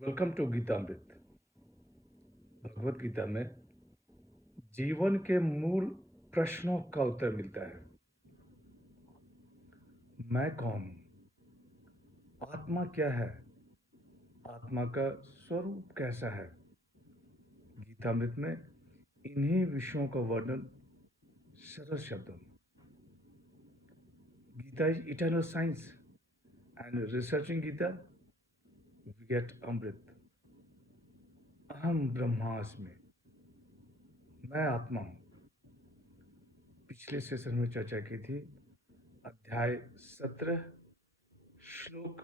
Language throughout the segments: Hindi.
Welcome to Geetamrit. भगवत गीता में जीवन के मूल प्रश्नों का उत्तर मिलता है। मैं कौन हूं? आत्मा क्या है? आत्मा का स्वरूप कैसा है? गीतामृत में इन्हीं विषयों का वर्णन सरल शब्दों में। Gita is eternal science and researching Gita we get amrit. अहम ब्रह्मास्मि, मैं आत्मा हूं। पिछले सेशन में चर्चा की थी अध्याय 17 श्लोक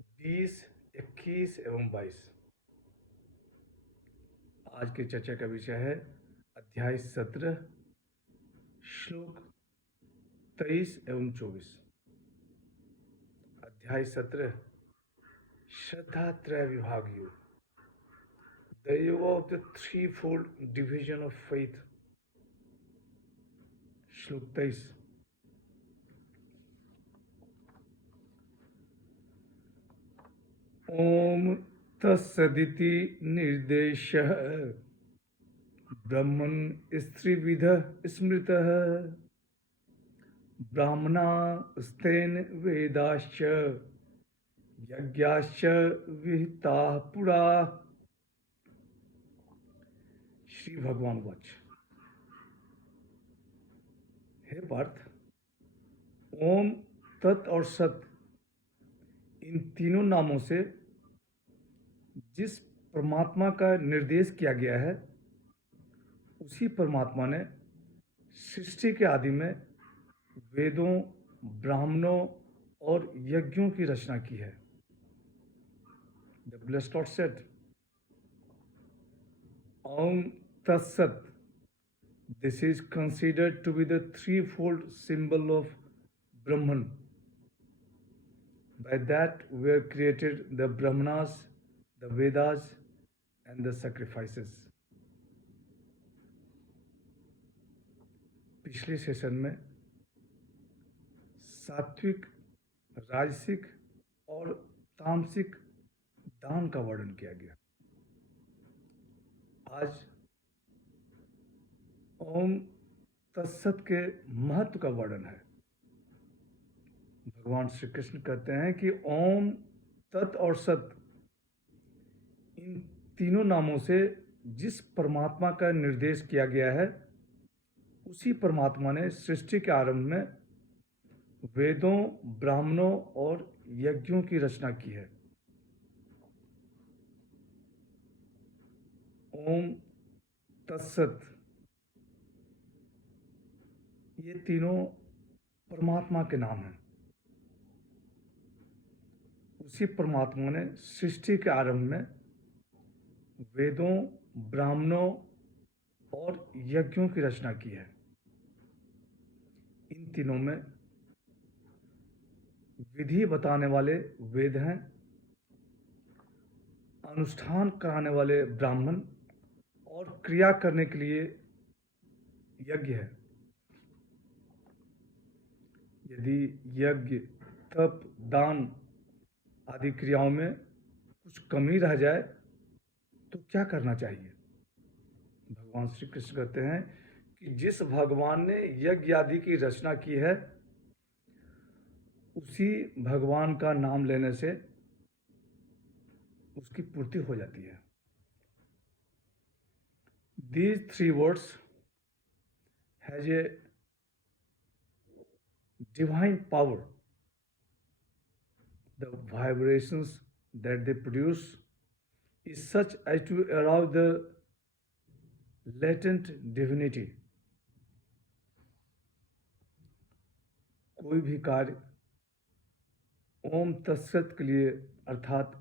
20, 21 एवं 22। आज की चर्चा का विषय है अध्याय 17 श्लोक 23 एवं 24। अध्याय 17 श्रद्धा त्रय विभाग योग, द योग of the three fold division of faith. श्लोक 23 ओम तत्सदिति निर्देशः ब्रह्मन् स्त्रिविधः स्मृतः ब्राह्मणास्तेन वेदाश्च यज्ञाश्च विहिताः पुरा। श्री भगवान वाच। हे पार्थ, ओम, तत् और सत इन तीनों नामों से जिस परमात्मा का निर्देश किया गया है उसी परमात्मा ने सृष्टि के आदि में वेदों, ब्राह्मणों और यज्ञों की रचना की है। The blessed Lord said, Om Tat Sat. This is considered to be the threefold symbol of Brahman. By that were created the Brahmanas, the Vedas, and the sacrifices. पिछले सेशन में सात्विक, राजसिक और तामसिक दान का वर्णन किया गया। आज ओम तत्सत के महत्व का वर्णन है। भगवान श्री कृष्ण कहते हैं कि ओम, तत् और सत इन तीनों नामों से जिस परमात्मा का निर्देश किया गया है उसी परमात्मा ने सृष्टि के आरंभ में वेदों, ब्राह्मणों और यज्ञों की रचना की है। ओम तत्सत, ये तीनों परमात्मा के नाम हैं। उसी परमात्मा ने सृष्टि के आरंभ में वेदों, ब्राह्मणों और यज्ञों की रचना की है। इन तीनों में विधि बताने वाले वेद हैं, अनुष्ठान कराने वाले ब्राह्मण और क्रिया करने के लिए यज्ञ है। यदि यज्ञ, तप, दान आदि क्रियाओं में कुछ कमी रह जाए तो क्या करना चाहिए? भगवान श्री कृष्ण कहते हैं कि जिस भगवान ने यज्ञ आदि की रचना की है उसी भगवान का नाम लेने से उसकी पूर्ति हो जाती है। These three words has a divine power. The vibrations that they produce is such as to arouse the latent divinity. कोई भी कार्य ओम तत्सत के लिए अर्थात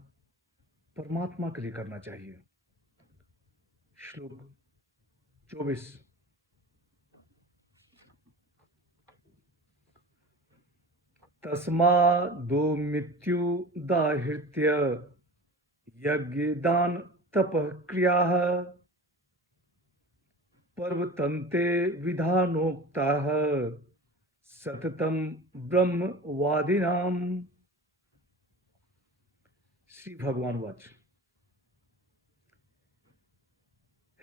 परमात्मा के लिए करना चाहिए। श्लोक 24 तस्मादो मृत्यु दाहृत्य यज्ञ दान तप क्रिया पर्वतन्ते विधानोक्ता सततम ब्रह्मवादिनाम। श्री भगवान वाच।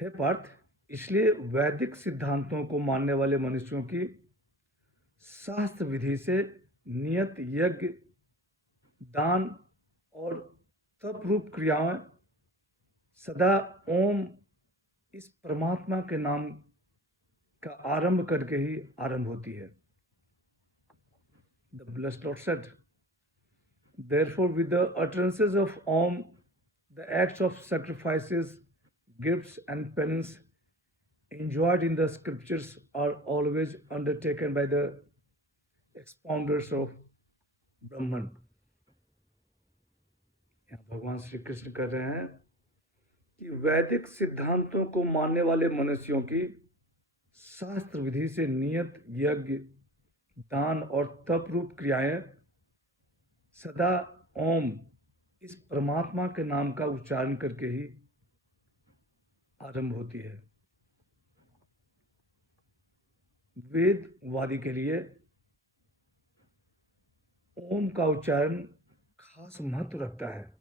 हे पार्थ, इसलिए वैदिक सिद्धांतों को मानने वाले मनुष्यों की शास्त्र विधि से नियत यज्ञ, दान और तप रूप क्रियाएं सदा ओम इस परमात्मा के नाम का आरंभ करके ही आरंभ होती है। The blessed Lord said, therefore, with the utterances of Om, the acts of sacrifices, gifts, and penance enjoined in the scriptures are always undertaken by the expounders of Brahman. यहाँ भगवान श्री कृष्ण कह रहे हैं कि वैदिक सिद्धांतों को मानने वाले मनुष्यों की शास्त्र विधि से नियत यज्ञ, दान और तप रूप क्रियाएं सदा ओम इस परमात्मा के नाम का उच्चारण करके ही आरंभ होती है। वेदवादी के लिए ओम का उच्चारण खास महत्व रखता है।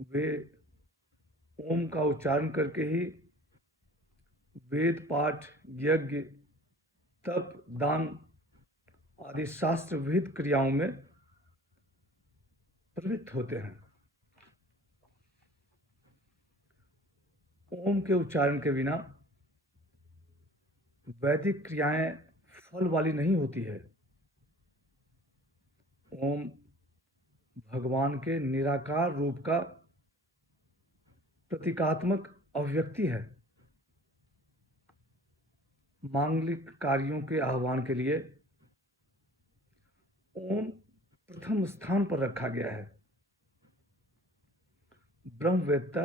वे ओम का उच्चारण करके ही वेद पाठ, यज्ञ, तप, दान आदि शास्त्र विहित क्रियाओं में प्रवृत्त होते हैं। ओम के उच्चारण के बिना वैदिक क्रियाएं फल वाली नहीं होती है। ओम भगवान के निराकार रूप का प्रतीकात्मक अभिव्यक्ति है। मांगलिक कार्यों के आह्वान के लिए ओम प्रथम स्थान पर रखा गया है। ब्रह्मवेत्ता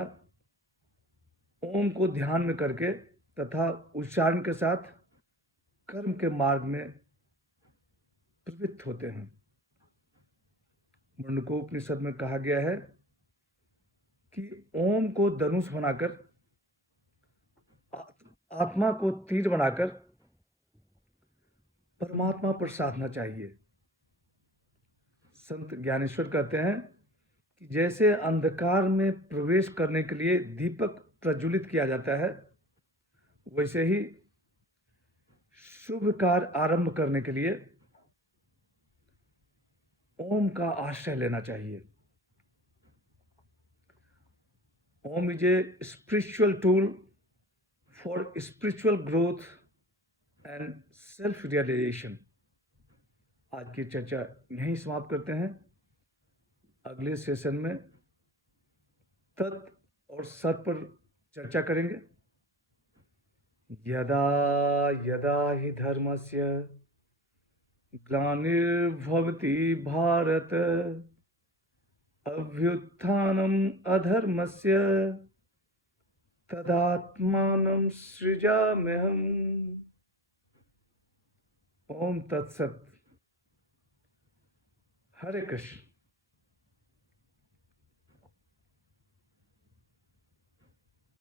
ओम को ध्यान में करके तथा उच्चारण के साथ कर्म के मार्ग में प्रवृत्त होते हैं। मुंडकोपनिषद में कहा गया है कि ओम को धनुष बनाकर, आत्मा को तीर बनाकर परमात्मा पर साधना चाहिए। संत ज्ञानेश्वर कहते हैं कि जैसे अंधकार में प्रवेश करने के लिए दीपक प्रज्वलित किया जाता है, वैसे ही शुभ कार्य आरंभ करने के लिए ओम का आश्रय लेना चाहिए। Om is a spiritual tool for spiritual growth and self realization। आज की चर्चा यहीं समाप्त करते हैं। अगले सेशन में तत् और सत पर चर्चा करेंगे। यदा यदा हि धर्मस्य ग्लानिर्भवति भारत अभ्युत्थानम् अधर्मस्य तदात्मानं सृजाम्यहम्। ओम तत्सत। हरे कृष्ण।